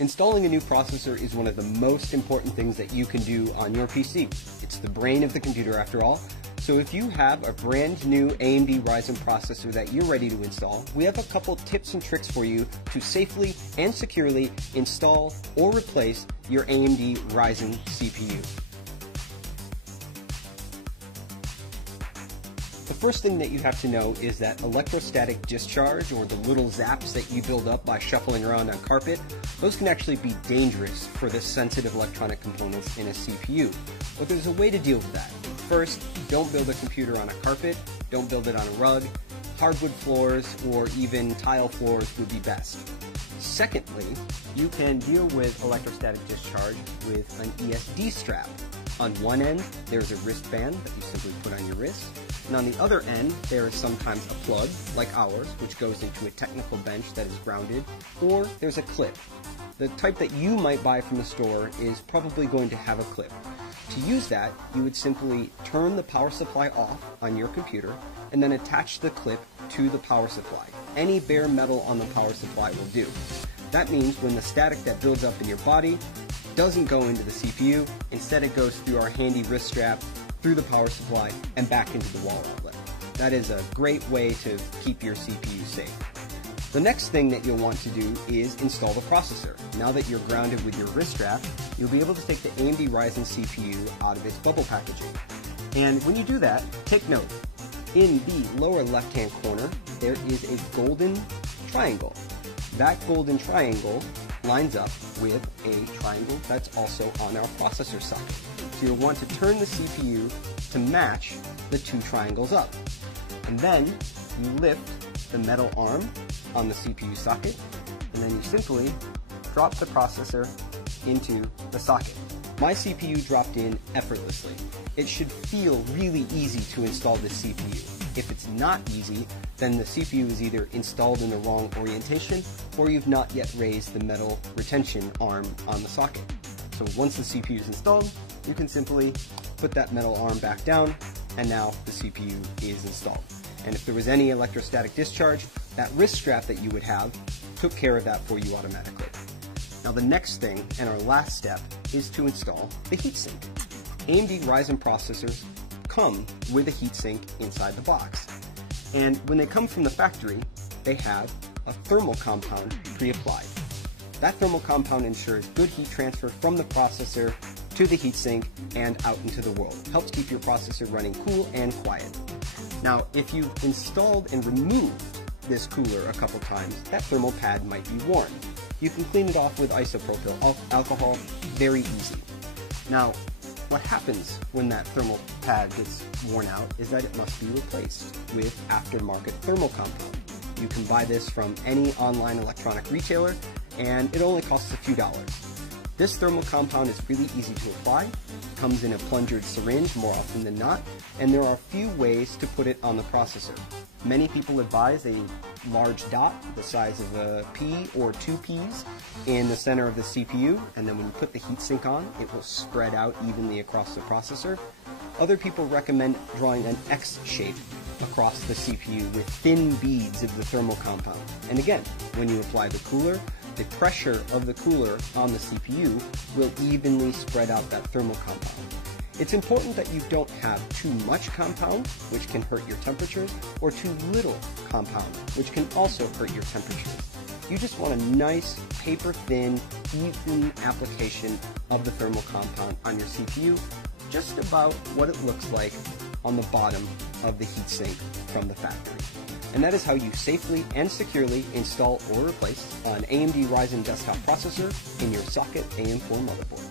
Installing a new processor is one of the most important things that you can do on your PC. It's the brain of the computer after all. So if you have a brand new AMD Ryzen processor that you're ready to install, we have a couple tips and tricks for you to safely and securely install or replace your AMD Ryzen CPU. The first thing that you have to know is that electrostatic discharge, or the little zaps that you build up by shuffling around on carpet, those can actually be dangerous for the sensitive electronic components in a CPU. But there's a way to deal with that. First, don't build a computer on a carpet, don't build it on a rug. Hardwood floors or even tile floors would be best. Secondly, you can deal with electrostatic discharge with an ESD strap. On one end, there's a wristband that you simply put on your wrist. And on the other end, there is sometimes a plug, like ours, which goes into a technical bench that is grounded, or there's a clip. The type that you might buy from the store is probably going to have a clip. To use that, you would simply turn the power supply off on your computer and then attach the clip to the power supply. Any bare metal on the power supply will do. That means when the static that builds up in your body doesn't go into the CPU, instead it goes through our handy wrist strap, through the power supply, and back into the wall outlet. That is a great way to keep your CPU safe. The next thing that you'll want to do is install the processor. Now that you're grounded with your wrist strap, you'll be able to take the AMD Ryzen CPU out of its bubble packaging. And when you do that, take note. In the lower left-hand corner, there is a golden triangle. That golden triangle lines up with a triangle that's also on our processor socket. So you'll want to turn the CPU to match the two triangles up. And then you lift the metal arm on the CPU socket, and then you simply drop the processor into the socket. My CPU dropped in effortlessly. It should feel really easy to install this CPU. If it's not easy, then the CPU is either installed in the wrong orientation, or you've not yet raised the metal retention arm on the socket. So once the CPU is installed, you can simply put that metal arm back down, and now the CPU is installed. And if there was any electrostatic discharge, that wrist strap that you would have took care of that for you automatically. Now the next thing, and our last step, is to install the heatsink. AMD Ryzen processors come with a heatsink inside the box. And when they come from the factory, they have a thermal compound pre-applied. That thermal compound ensures good heat transfer from the processor to the heatsink and out into the world. Helps keep your processor running cool and quiet. Now, if you've installed and removed this cooler a couple times, that thermal pad might be worn. You can clean it off with isopropyl alcohol, very easy. Now, what happens when that thermal pad gets worn out is that it must be replaced with aftermarket thermal compound. You can buy this from any online electronic retailer, and it only costs a few dollars. This thermal compound is really easy to apply. It comes in a plungered syringe more often than not, and there are a few ways to put it on the processor. Many people advise a large dot the size of a pea or 2 peas in the center of the CPU, and then when you put the heatsink on, it will spread out evenly across the processor. Other people recommend drawing an X shape across the CPU with thin beads of the thermal compound. And again, when you apply the cooler, the pressure of the cooler on the CPU will evenly spread out that thermal compound. It's important that you don't have too much compound, which can hurt your temperatures, or too little compound, which can also hurt your temperatures. You just want a nice, paper-thin, even application of the thermal compound on your CPU, just about what it looks like on the bottom of the heatsink from the factory. And that is how you safely and securely install or replace an AMD Ryzen desktop processor in your socket AM4 motherboard.